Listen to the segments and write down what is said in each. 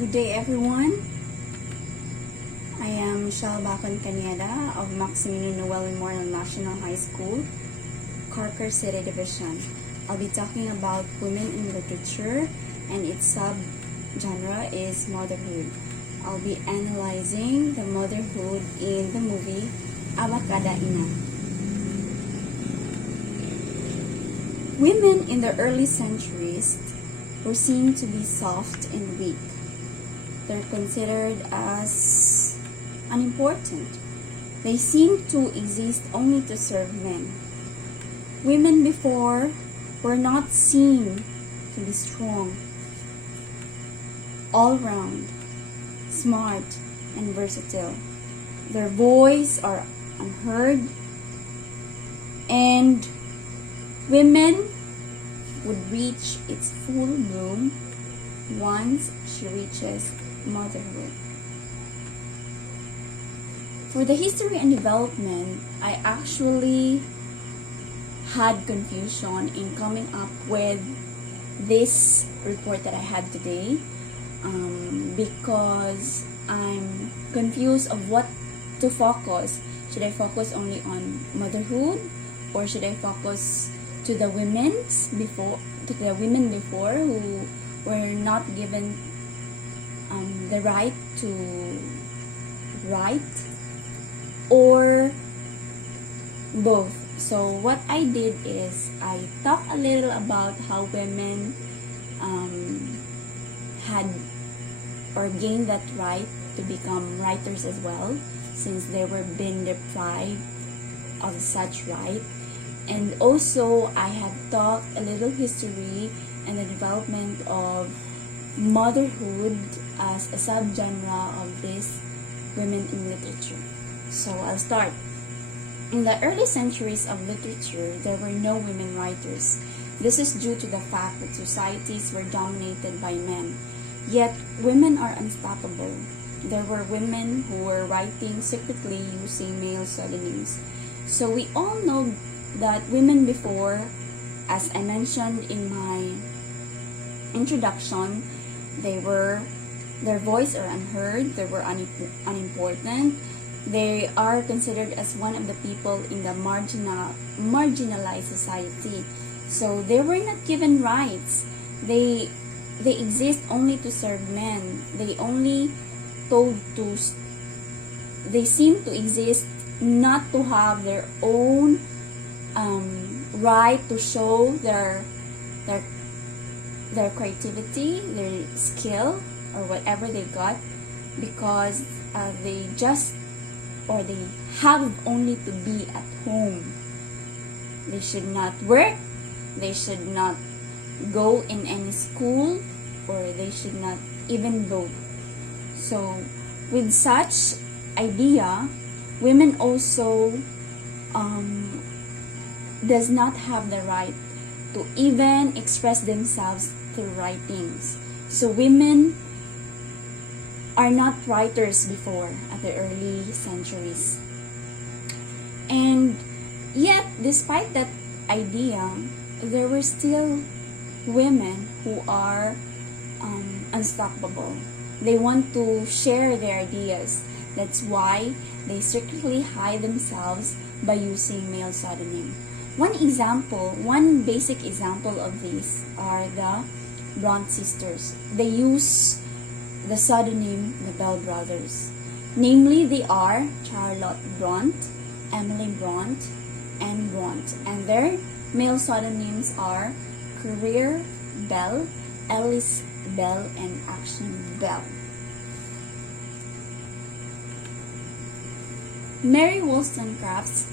Good day, everyone. I am Michelle Bacon Caneda of Maximilian Noel Memorial National High School, Carker City Division. I'll be talking about women in literature, and its sub-genre is motherhood. I'll be analyzing the motherhood in the movie Abakada Ina. Women in the early centuries were seen to be soft and weak. They're considered as unimportant. They seem to exist only to serve men. Women before were not seen to be strong, all-round, smart, and versatile. Their voice are unheard, and women would reach its full bloom once she reaches motherhood. For the history and development, I actually had confusion in coming up with this report that I had today because I'm confused of what to focus. Should I focus only on motherhood, or should I focus to the women before who were not given the right to write, or both? So what I did is I talked a little about how women had or gained that right to become writers as well, since they were being deprived of such right. And also I have talked a little history and the development of motherhood as a subgenre of this women in literature. So I'll start. In the early centuries of literature, there were no women writers. This is due to the fact that societies were dominated by men. Yet, women are unstoppable. There were women who were writing secretly using male pseudonyms. So we all know that women before, as I mentioned in my introduction, their voice are unheard, they were unimportant. They are considered as one of the people in the marginalized society. So they were not given rights. They exist only to serve men. They seem to exist not to have their own right to show their creativity, their skill, or whatever they got, because they have only to be at home. They should not work, they should not go in any school, or they should not even vote. So with such idea, women also does not have the right to even express themselves through writings. So women are not writers before at the early centuries. And yet, despite that idea, there were still women who are unstoppable. They want to share their ideas. That's why they secretly hide themselves by using male pseudonym. One basic example of this are the Bronte sisters. They use the pseudonym the Bell brothers. Namely, they are Charlotte Bronte, Emily Bronte, and Bronte. And their male pseudonyms are Career Bell, Alice Bell, and Action Bell. Mary Wollstonecraft's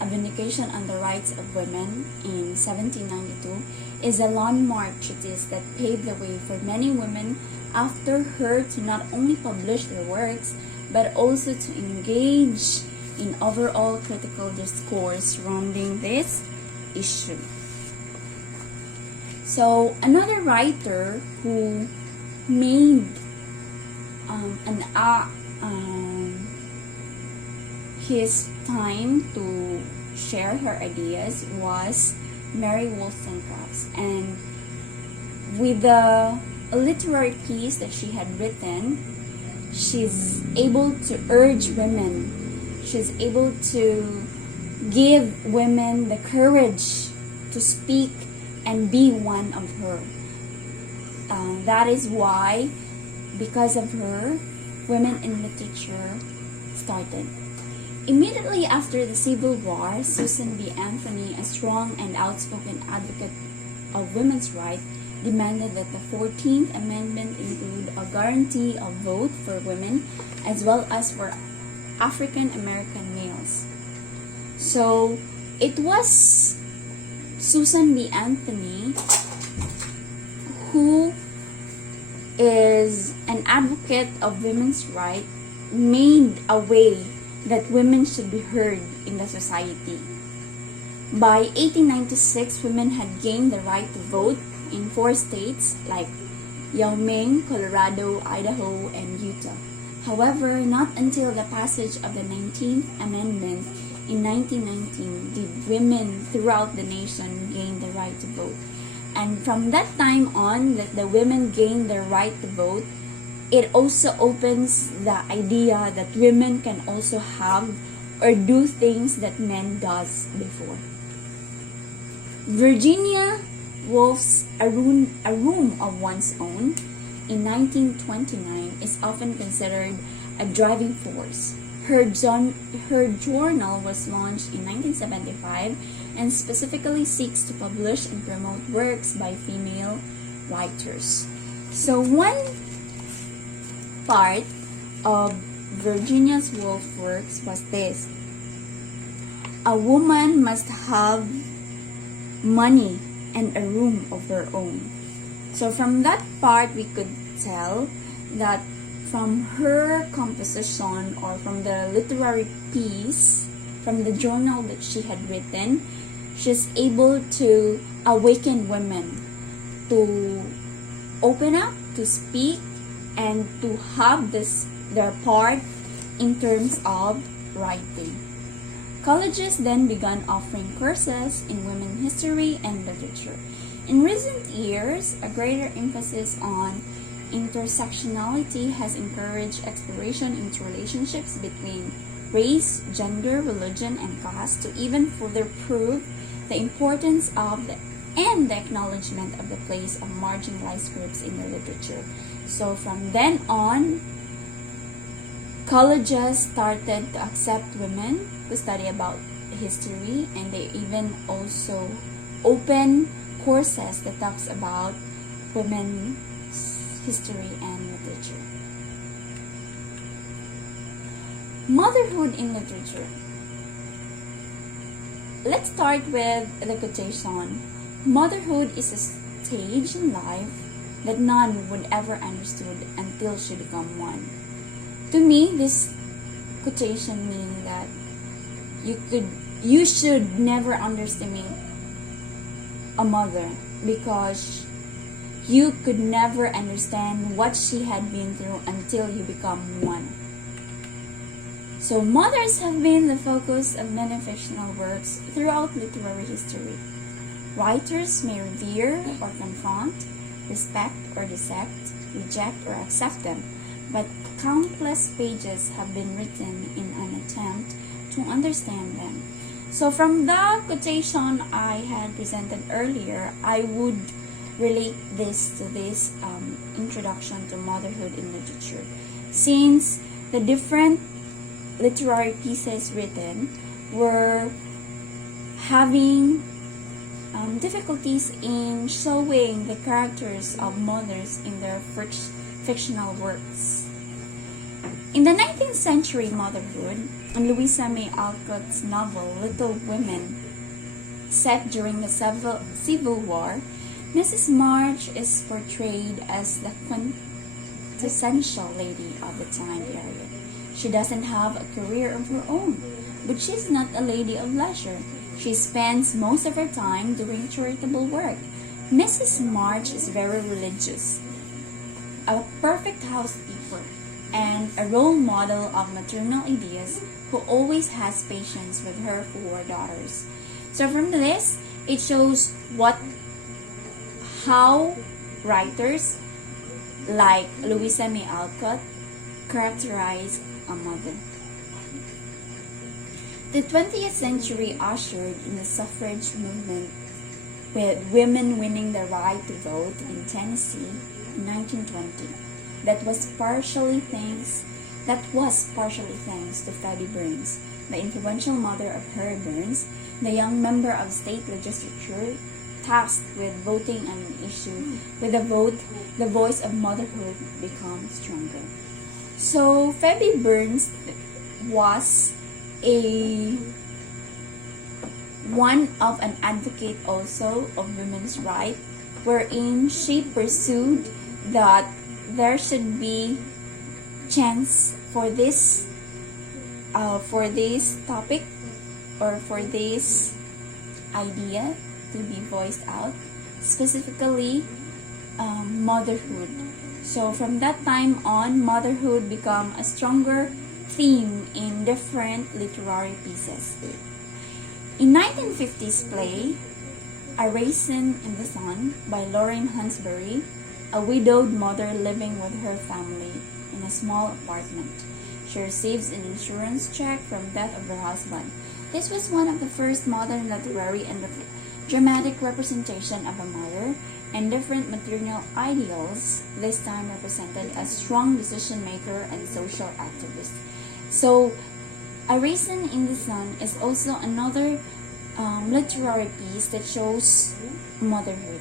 A Vindication on the Rights of Women in 1792 is a landmark treatise that paved the way for many women after her to not only publish their works, but also to engage in overall critical discourse surrounding this issue. So another writer who made his time to share her ideas was Mary Wollstonecraft. And with the a literary piece that she had written, she's able to urge women. She's able to give women the courage to speak and be one of her. That is why, because of her, women in literature started. Immediately after the Civil War, Susan B. Anthony, a strong and outspoken advocate of women's rights, demanded that the 14th Amendment include a guarantee of vote for women as well as for African American males. So, it was Susan B. Anthony, who is an advocate of women's rights, made a way that women should be heard in the society. By 1896, women had gained the right to vote in 4 states like Wyoming, Colorado, Idaho, and Utah. However, not until the passage of the 19th Amendment in 1919 did women throughout the nation gain the right to vote. And from that time on, that the women gained the right to vote, it also opens the idea that women can also have or do things that men does before. Virginia Woolf's A Room of One's Own in 1929 is often considered a driving force. Her journal was launched in 1975 and specifically seeks to publish and promote works by female writers. So one part of Virginia Woolf's works was this: a woman must have money and a room of her own. So from that part, we could tell that from her composition or from the literary piece, from the journal that she had written, she's able to awaken women to open up, to speak, and to have their part in terms of writing. Colleges then began offering courses in women's history and literature. In recent years, a greater emphasis on intersectionality has encouraged exploration into relationships between race, gender, religion, and caste to even further prove the importance of and the acknowledgement of the place of marginalized groups in the literature. So from then on, colleges started to accept women to study about history, and they even also open courses that talks about women's history and literature. Motherhood in literature. Let's start with the quotation. Motherhood is a stage in life that none would ever understood until she become one. To me, this quotation means that you should never underestimate a mother, because you could never understand what she had been through until you become one. So mothers have been the focus of many fictional works throughout literary history. Writers may revere or confront, respect or dissect, reject or accept them, but countless pages have been written in an attempt to understand them. So from the quotation I had presented earlier, I would relate this to this introduction to motherhood in literature. Since the different literary pieces written were having difficulties in showing the characters of mothers in their fictional works. In the 19th century, Motherhood, and Louisa May Alcott's novel Little Women, set during the Civil War, Mrs. March is portrayed as the quintessential lady of the time period. She doesn't have a career of her own, but she's not a lady of leisure. She spends most of her time doing charitable work. Mrs. March is very religious, a perfect housekeeper, and a role model of maternal ideas who always has patience with her 4 daughters. So from this, it shows how writers like Louisa May Alcott, characterize a mother. The 20th century ushered in the suffrage movement, with women winning the right to vote in Tennessee in 1920. That was partially thanks to Phoebe Burns, the influential mother of Harry Burns, the young member of state legislature tasked with voting on an issue. With a vote, the voice of motherhood becomes stronger. So Phoebe Burns was one of an advocate also of women's rights, wherein she pursued that there should be chance for this topic or for this idea to be voiced out, specifically motherhood. So from that time on, motherhood became a stronger theme in different literary pieces. In 1950s play, A Raisin in the Sun by Lorraine Hansberry, a widowed mother living with her family in a small apartment. She receives an insurance check from death of her husband. This was one of the first modern literary and dramatic representation of a mother and different maternal ideals, this time represented as strong decision maker and social activist. So, A Raisin in the Sun is also another literary piece that shows motherhood.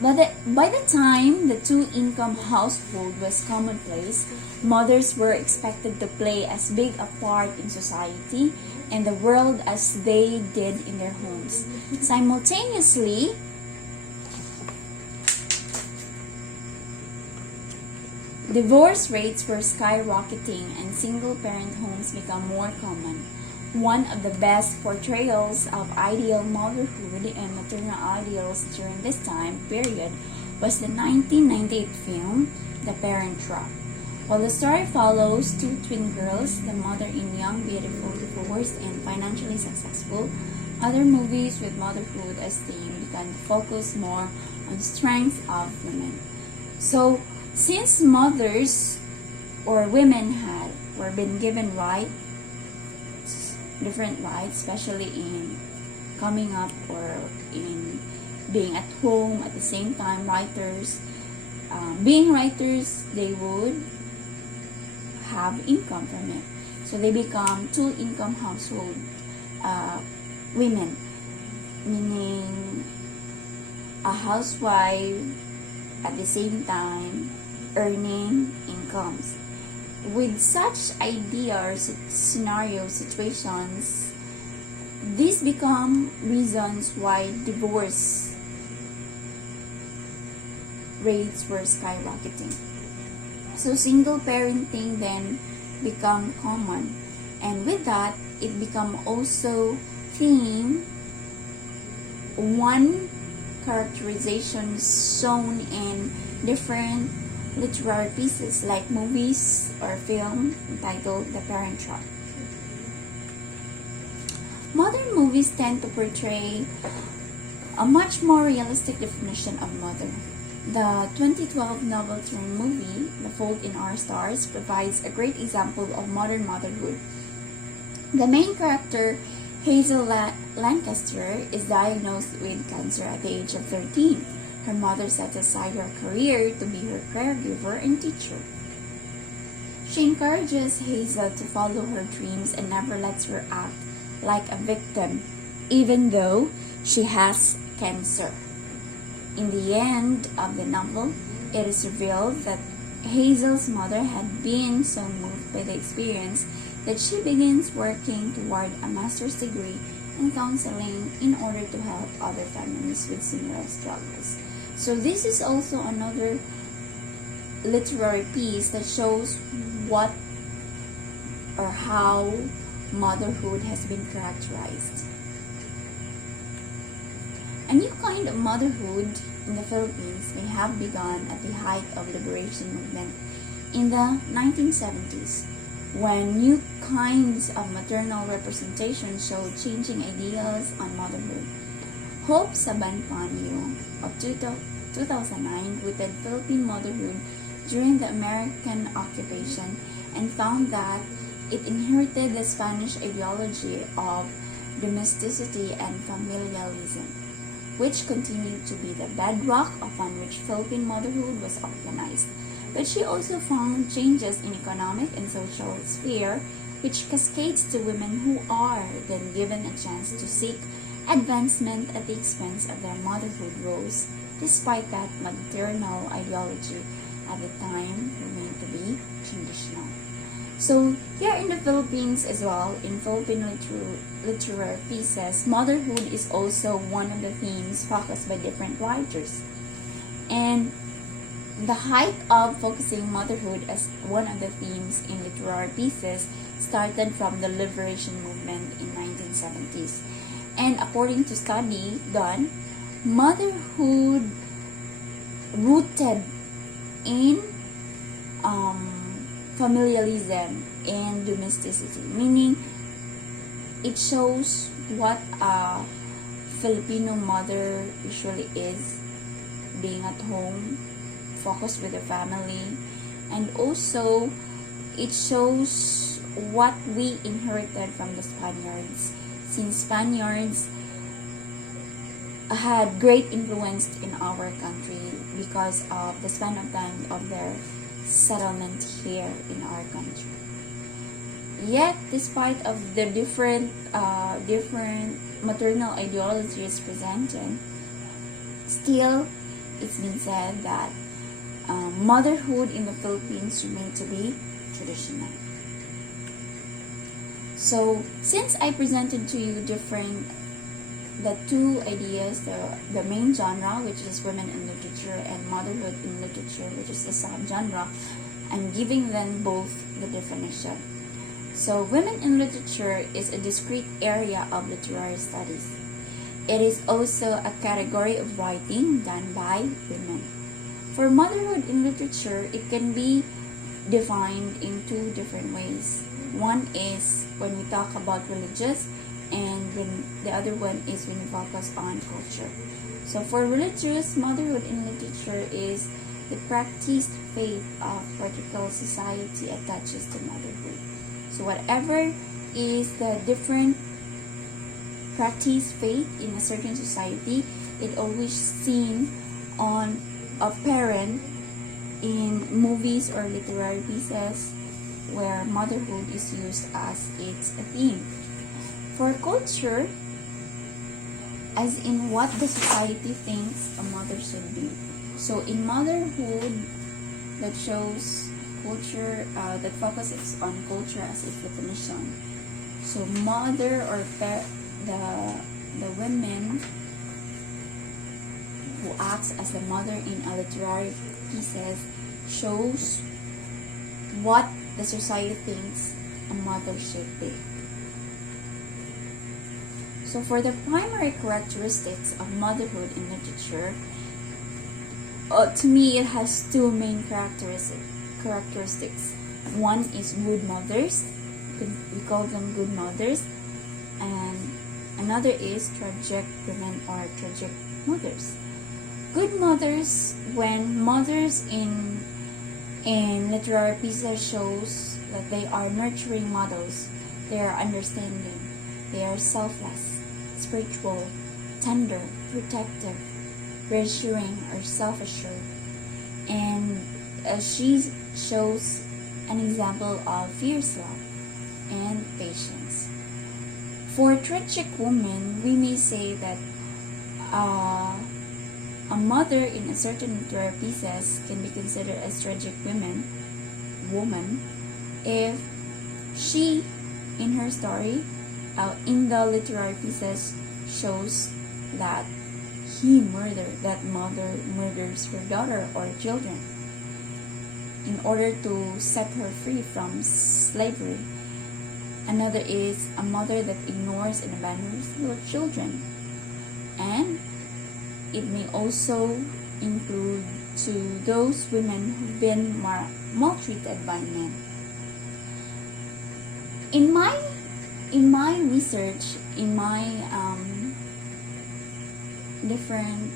By the time the two-income household was commonplace, mothers were expected to play as big a part in society and the world as they did in their homes. Simultaneously, divorce rates were skyrocketing and single-parent homes became more common. One of the best portrayals of ideal motherhood and maternal ideals during this time period was the 1998 film, The Parent Trap. While the story follows two twin girls, the mother in Young, Beautiful, Divorced, and Financially Successful, other movies with motherhood as theme began to focus more on strength of women. So, since mothers or women were been given different rights, especially in coming up or in being at home at the same time, being writers, they would have income from it. So they become two-income household women, meaning a housewife at the same time earning incomes. With such ideas, situations, these become reasons why divorce rates were skyrocketing. So single parenting then become common, and with that, it become also theme. One characterization shown in different literary pieces like movies or film entitled The Parent Trap. Modern movies tend to portray a much more realistic definition of mother. The 2012 novel-turned movie, The Fault in Our Stars, provides a great example of modern motherhood. The main character, Hazel Lancaster, is diagnosed with cancer at the age of 13. Her mother sets aside her career to be her caregiver and teacher. She encourages Hazel to follow her dreams and never lets her act like a victim, even though she has cancer. In the end of the novel, it is revealed that Hazel's mother had been so moved by the experience that she begins working toward a master's degree in counseling in order to help other families with similar struggles. So this is also another literary piece that shows what or how motherhood has been characterized. A new kind of motherhood in the Philippines may have begun at the height of liberation movement in the 1970s, when new kinds of maternal representation showed changing ideas on motherhood. Hope Saban-Panyo of 2000 2009 written Philippine Motherhood during the American occupation and found that it inherited the Spanish ideology of domesticity and familialism, which continued to be the bedrock upon which Philippine motherhood was organized. But she also found changes in economic and social sphere, which cascades to women who are then given a chance to seek advancement at the expense of their motherhood roles, despite that maternal ideology at the time remained to be traditional. So here in the Philippines as well, in Philippine literary pieces, motherhood is also one of the themes focused by different writers. And the height of focusing motherhood as one of the themes in literary pieces started from the liberation movement in 1970s. And according to study done, motherhood rooted in familialism and domesticity, meaning it shows what a Filipino mother usually is, being at home, focused with the family, and also it shows what we inherited from the Spaniards, since Spaniards had great influence in our country because of the span of time of their settlement here in our country. Yet, despite of the different maternal ideologies presented, still it's been said that motherhood in the Philippines remains to be traditional. So, since I presented to you the two ideas, the main genre, which is women in literature, and motherhood in literature, which is the subgenre, I'm giving them both the definition. So, women in literature is a discrete area of literary studies. It is also a category of writing done by women. For motherhood in literature, it can be defined in two different ways. One is when we talk about religious, and then the other one is when we focus on culture. So for religious, motherhood in literature is the practiced faith of particular society attaches to motherhood. So whatever is the different practiced faith in a certain society, it always seen on a parent in movies or literary pieces where motherhood is used as its theme. For culture, as in what the society thinks a mother should be. So in motherhood, that shows culture, that focuses on culture as its definition. So mother or the women who acts as the mother in a literary pieces shows what the society thinks a mother should be. So for the primary characteristics of motherhood in literature, to me it has two main characteristics. One is good mothers, we call them good mothers, and another is tragic women or tragic mothers. Good mothers, when mothers in literary pieces shows that they are nurturing models, they are understanding, they are selfless, spiritual, tender, protective, reassuring, or self-assured. And she shows an example of fierce love and patience. For tragic women, we may say that a mother in a certain literary pieces can be considered as tragic woman if she, in her story, in the literary pieces, shows that that mother murders her daughter or children in order to set her free from slavery. Another is a mother that ignores and abandons her children. And it may also include to those women who've been maltreated by men. In my research, in my different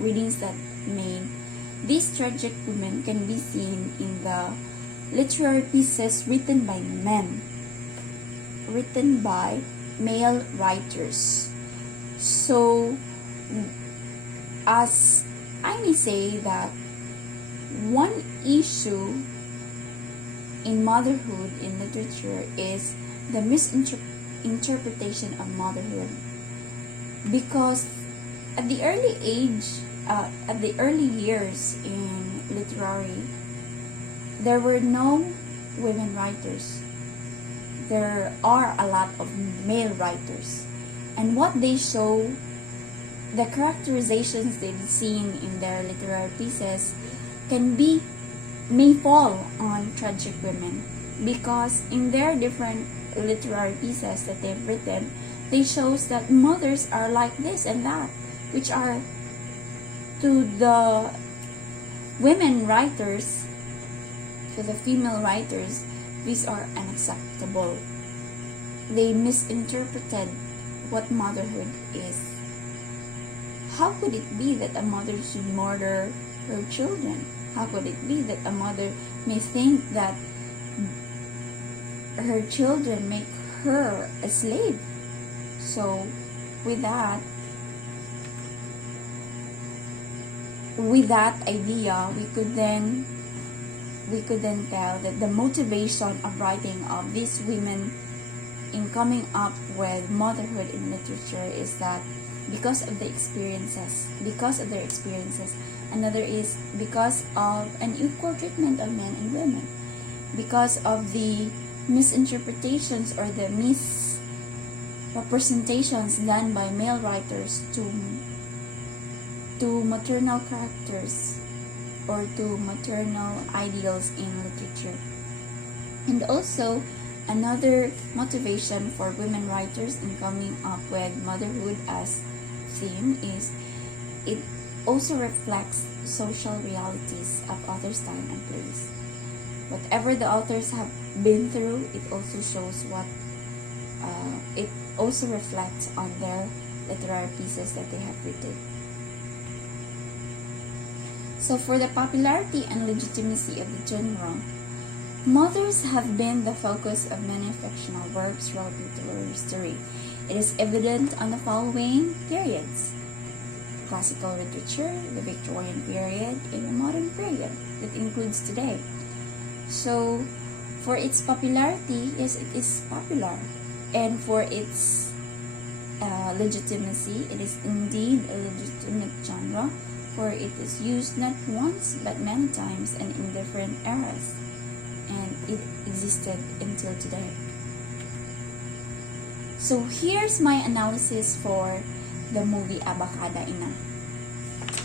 readings that made, these tragic women can be seen in the literary pieces written by men, written by male writers. So, as I may say that one issue in motherhood in literature is the misinterpretation of motherhood, because at the early years in literary, there were no women writers. There are a lot of male writers, and what they show, the characterizations they've seen in their literary pieces may fall on tragic women, because in their different literary pieces that they've written, they shows that mothers are like this and that, which are, to the women writers, to the female writers, these are unacceptable. They misinterpreted what motherhood is. How could it be that a mother should murder her children? How could it be that a mother may think that her children make her a slave? So, with that idea, we could then tell that the motivation of writing of these women in coming up with motherhood in literature is that because of their experiences. Another is because of an equal treatment of men and women, because of the misinterpretations or the misrepresentations done by male writers to maternal characters or to maternal ideals in literature. And also, another motivation for women writers in coming up with motherhood as theme is it also reflects social realities of author's time and place. Whatever the authors have been through, it also shows it also reflects on their literary pieces that they have written. So for the popularity and legitimacy of the genre, mothers have been the focus of many fictional works throughout literary history. It is evident on the following periods: classical literature, the Victorian period, and the modern period that includes today. So, for its popularity, yes, it is popular. And for its legitimacy, it is indeed a legitimate genre, for it is used not once but many times and in different eras. And it existed until today. So here's my analysis for the movie Abacada Ina.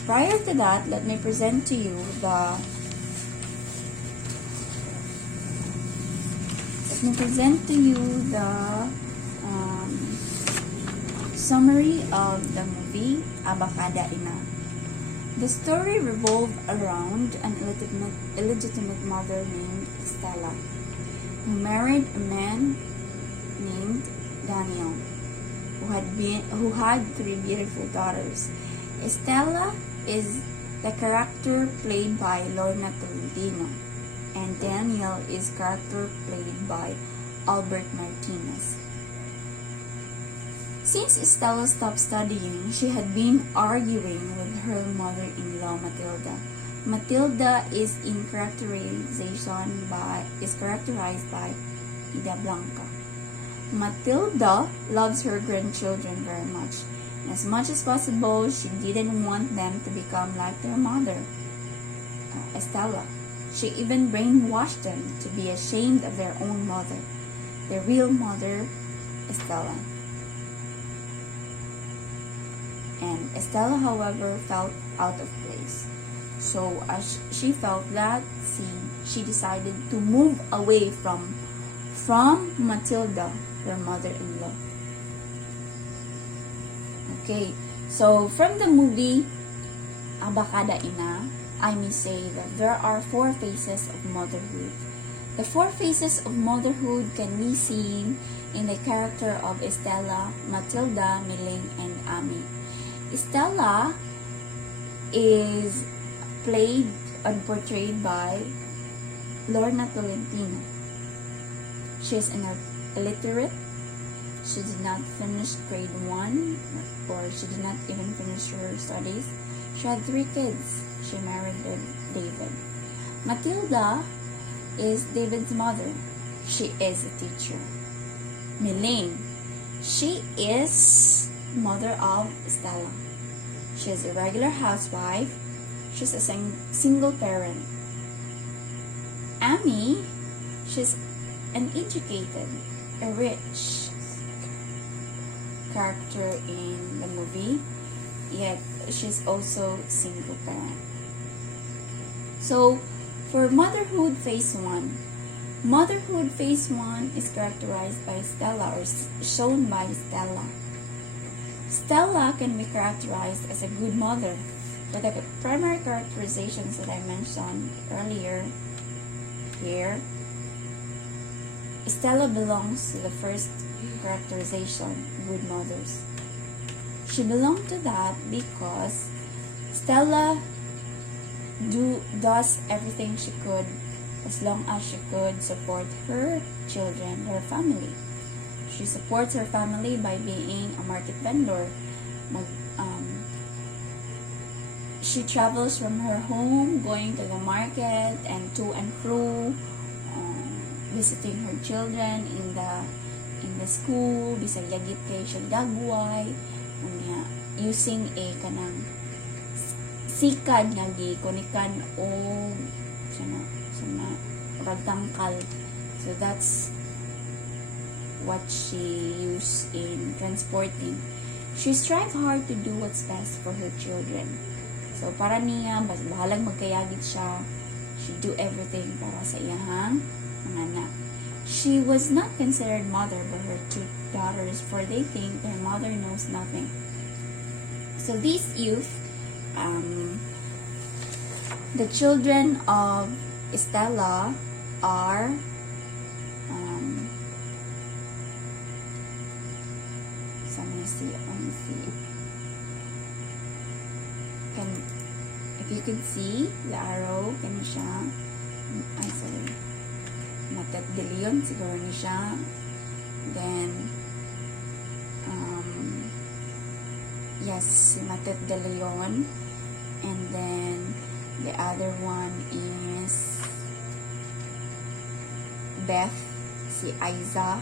Prior to that, let me present to you the summary of the movie Abacada Ina. The story revolved around an illegitimate mother named Stella, who married a man named Daniel, who had 3 beautiful daughters. Stella is the character played by Lorna Tolentino, and Daniel is character played by Albert Martinez. Since Stella stopped studying, she had been arguing with her mother-in-law Matilda. Matilda is characterized by Ida Blanca. Matilda loves her grandchildren very much. As much as possible, she didn't want them to become like their mother, Estella. She even brainwashed them to be ashamed of their own mother, their real mother, Estella. And Estella, however, felt out of place. So as she felt that scene, she decided to move away from Matilda, her mother-in-law. Okay, so from the movie Abacada Ina, I may say that there are 4 phases of motherhood. The 4 phases of motherhood can be seen in the character of Estella, Matilda, Miling, and Ami. Estella is played and portrayed by Lorna Tolentino. She is an illiterate. She did not finish grade 1, or she did not even finish her studies. She had 3 kids. She married David. Matilda is David's mother. She is a teacher. Mylene, she is mother of Stella. She is a regular housewife. She's a single parent. Amy, she's an educated, a rich character in the movie, yet she's also single parent. So, for Motherhood Phase 1, Motherhood Phase 1 is characterized by Stella, or shown by Stella. Stella can be characterized as a good mother, but the primary characterizations that I mentioned earlier here, Stella belongs to the first characterization, good mothers. She belonged to that because Stella does everything she could, as long as she could support her children, her family. She supports her family by being a market vendor. She travels from her home, going to the market and to and fro, visiting her children in the school, bisag yagit kay siya dagway, using a kanang sikad nga gikunikan o sana ragtangkal. So that's what she used in transporting. She strives hard to do what's best for her children. So para niya, bahalag magkayagit siya, she do everything para sa iyahang mga anak. She was not considered mother by her 2 daughters, for they think their mother knows nothing. So these youth, the children of Stella are let me see. If you could see the arrow, kani siya. Matet de Leon, siguro ni siya. Then, yes, si Matet de Leon. And then, the other one is Beth, si Aiza.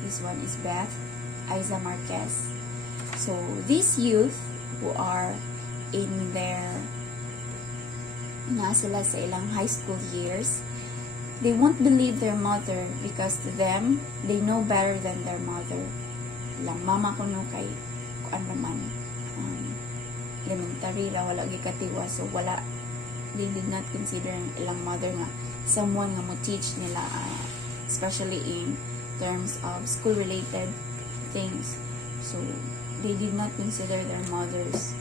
This one is Beth, Aiza Marquez. So, these youth who are in their sila sa ilang high school years, they won't believe their mother because to them, they know better than their mother. Lang mama ko no kay kuan naman elementary ra, wala gikatiwa, so wala, they did not consider ang ilang mother nga someone nga mo teach nila, especially in terms of school related things. So they did not consider their mothers,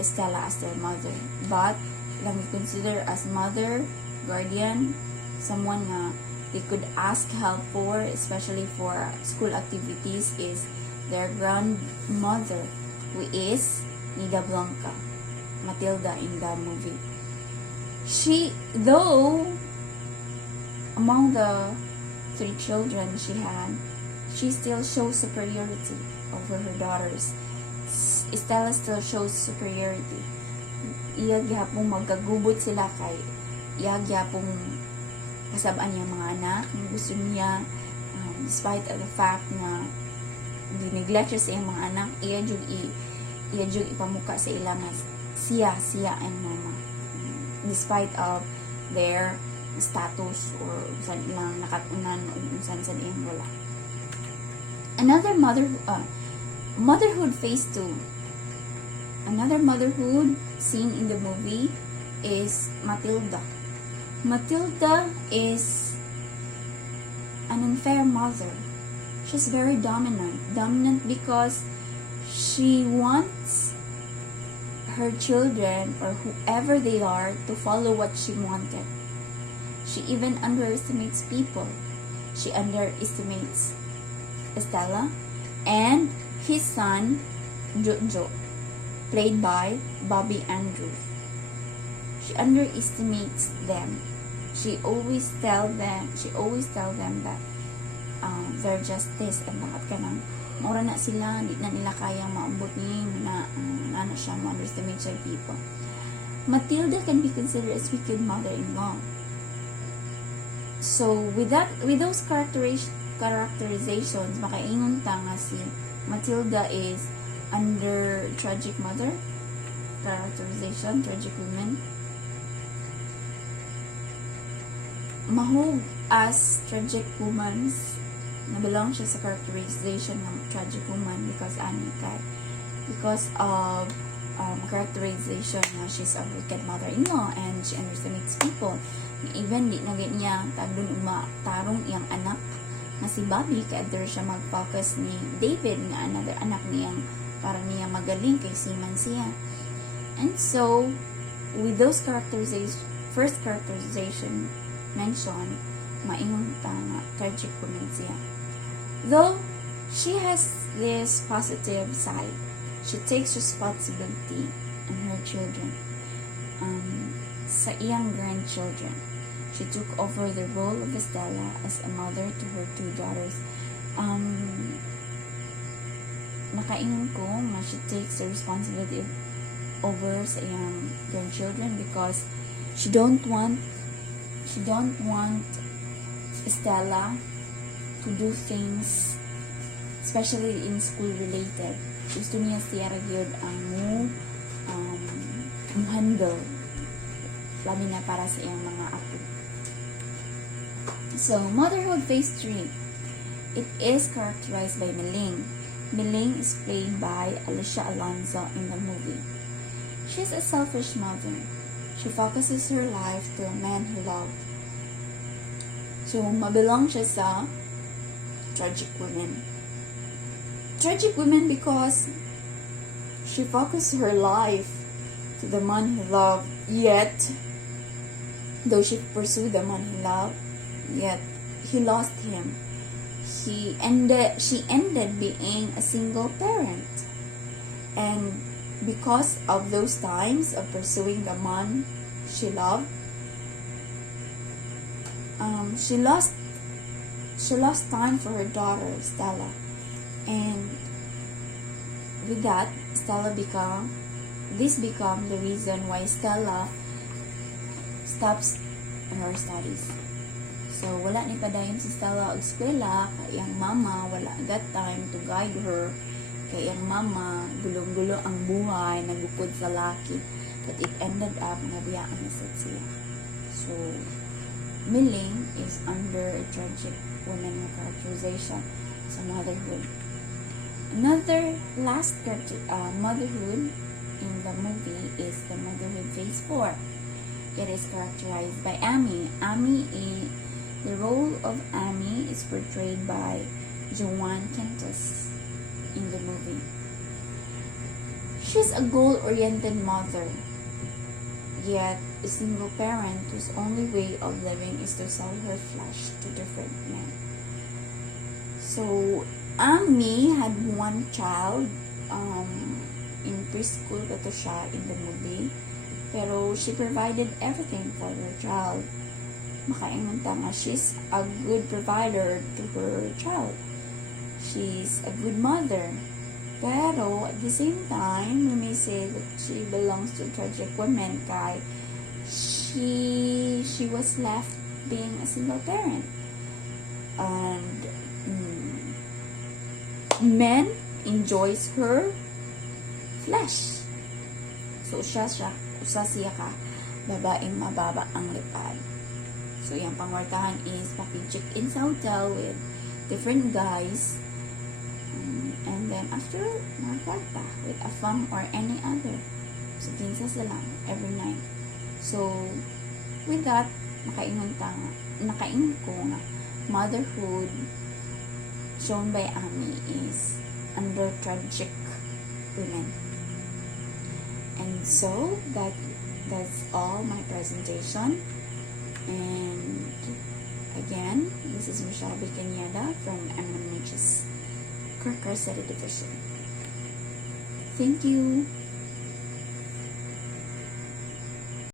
Stella as their mother, but lang consider as mother, guardian, someone nga they could ask help for, especially for school activities, is their grandmother, who is Nida Blanca, Matilda in the movie. She, though among the 3 children she had, she still shows superiority over her daughters. Stella still shows superiority. Iya gyapong magkagubot sila kay iya gyapong kasabaan niya mga anak. Gusto niya, despite of the fact na dineglect siya sa iyang mga anak, iya jud ipamuka sa ilang siya and mama, despite of their status or saan ilang nakatunan o saan iyang wala. Another motherhood phase 2. Another motherhood scene in the movie is Matilda. Matilda is an unfair mother. She's very dominant. Dominant because she wants her children or whoever they are to follow what she wanted. She even underestimates people. She underestimates Stella and his son Jojo. played by Bobby Andrews. She underestimates them. She always tell them that they're just this and dapat ka nang mura na sila, di na nila kayang maambot ni na ano siya, ma-underestimate siya people. Matilda can be considered as wicked mother-in-law. So with those characterizations, makaingon ta nga si Matilda is under tragic mother characterization, tragic woman. Mahog as tragic woman, nabilang siya sa characterization ng tragic woman because of characterization na she's a wicked mother-in-law and she underestimates people. Even di na niya tagdun tarong iyang anak na si Bobby kaya siya mag-focus ni David nga another anak niyang para niya magaling kay Siman siya. And so with those first characterization mentioned, maingon ta nga tragic woman siya. Though she has this positive side, she takes responsibility on her children, sa iyang grandchildren. She took over the role of Estella as a mother to her two daughters. Nakaingon ko nga she takes the responsibility over sa iyang grandchildren because she don't want Estella to do things especially in school related. Gusto niya siya gyud ang handle labi na para sa iyang mga apo. So Motherhood Phase 3, it is characterized by Meling. Meling is played by Alicia Alonso in the movie. She's a selfish mother. She focuses her life to a man who loved. So, mabilang siya sa tragic women. Tragic women because she focused her life to the man who loved, yet, though she pursued the man he loved, yet he lost him. She ended being a single parent. And because of those times of pursuing the man she loved, she lost time for her daughter Stella, and with that become the reason why Stella stops her studies. So wala ni padayon si Stella og eskwela kay iyang mama wala that time to guide her, kay iyang mama gulong-gulo ang buhay, nagukod sa laki, but it ended up nga biyaan na sad siya. So Meling is under a tragic woman characterization sa Motherhood. Another last Motherhood in the movie is the Motherhood Phase 4. It is characterized by Amy. The role of Amy is portrayed by Joanne Kentis in the movie. She's a goal-oriented mother, yet a single parent whose only way of living is to sell her flesh to different men. So, Amy had one child, in preschool kato siya in the movie, pero she provided everything for her child. Makaingon ta nga, she's a good provider to her child. She's a good mother. Pero, at the same time, we may say that she belongs to a tragic woman kay she was left being a single parent. And men enjoys her flesh. So, usa siya ka babaeng mababa ang lipad. So, yung pangwartahan is pakicheck in sa hotel with different guys. And then, after, nakakwarta with a fam or any other. So, kinsa sila every night. So, with that, nakaingon ko nga, Motherhood shown by Amy is under tragic women. And so, that's all my presentation. And again, this is Michelle Bicanyada from MMH's Kirker City Division. Thank you.